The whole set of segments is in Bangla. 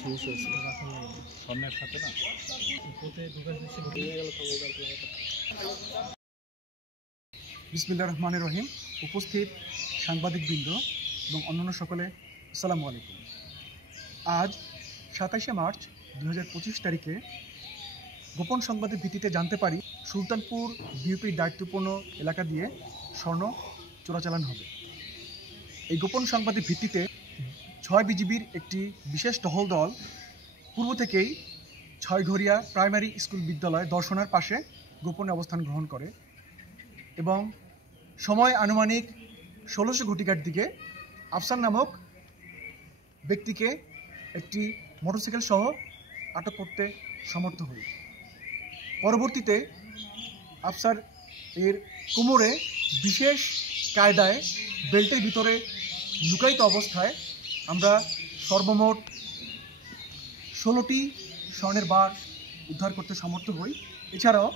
স্বর্ণের সাথে না বিসমিল্লাহির রহমানির রহিম। উপস্থিত সাংবাদিকবৃন্দ এবং অন্যান্য সকলে আসসালামু আলাইকুম। আজ 27শে মার্চ 2025 তারিখে গোপন সংবাদের ভিত্তিতে জানতে পারি সুলতানপুর বিউপির দায়িত্বপূর্ণ এলাকা দিয়ে স্বর্ণ চোরাচালান হবে। এই গোপন সংবাদের ভিত্তিতে 6 বিজিবির একটি বিশেষ টহল দল পূর্ব থেকেই ছয়ঘরিয়া প্রাইমারি স্কুল বিদ্যালয় দর্শনার পাশে গোপনে অবস্থান গ্রহণ করে এবং সময় আনুমানিক 1600 ঘটিকার দিকে আফসার নামক ব্যক্তিকে একটি মোটরসাইকেল সহ আটক করতে সমর্থ হই। পরবর্তীতে আফসার এর কোমরে বিশেষ কায়দায় বেল্টের ভিতরে লুকায়িত অবস্থায় আমরা সর্বমোট 16টি স্বর্ণের বার উদ্ধার করতে সমর্থ হই। এছাড়াও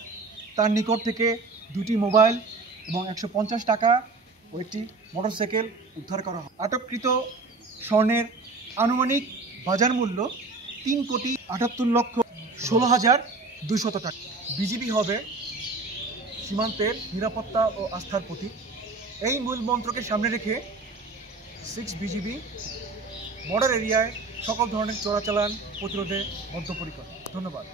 তার নিকট থেকে 2টি মোবাইল এবং 150 টাকা ও একটি মোটরসাইকেল উদ্ধার করা হয়। আটককৃত স্বর্ণের আনুমানিক বাজার মূল্য 3,78,16,200 টাকা। বিজিবি হবে সীমান্তের নিরাপত্তা ও আস্থার প্রতীক। এই মূল মন্ত্রকে সামনে রেখে 6 বিজিবি বর্ডার এরিয়ায় সকল ধরনের চোরাচালান প্রতিরোধে বদ্ধপরিকর। ধন্যবাদ।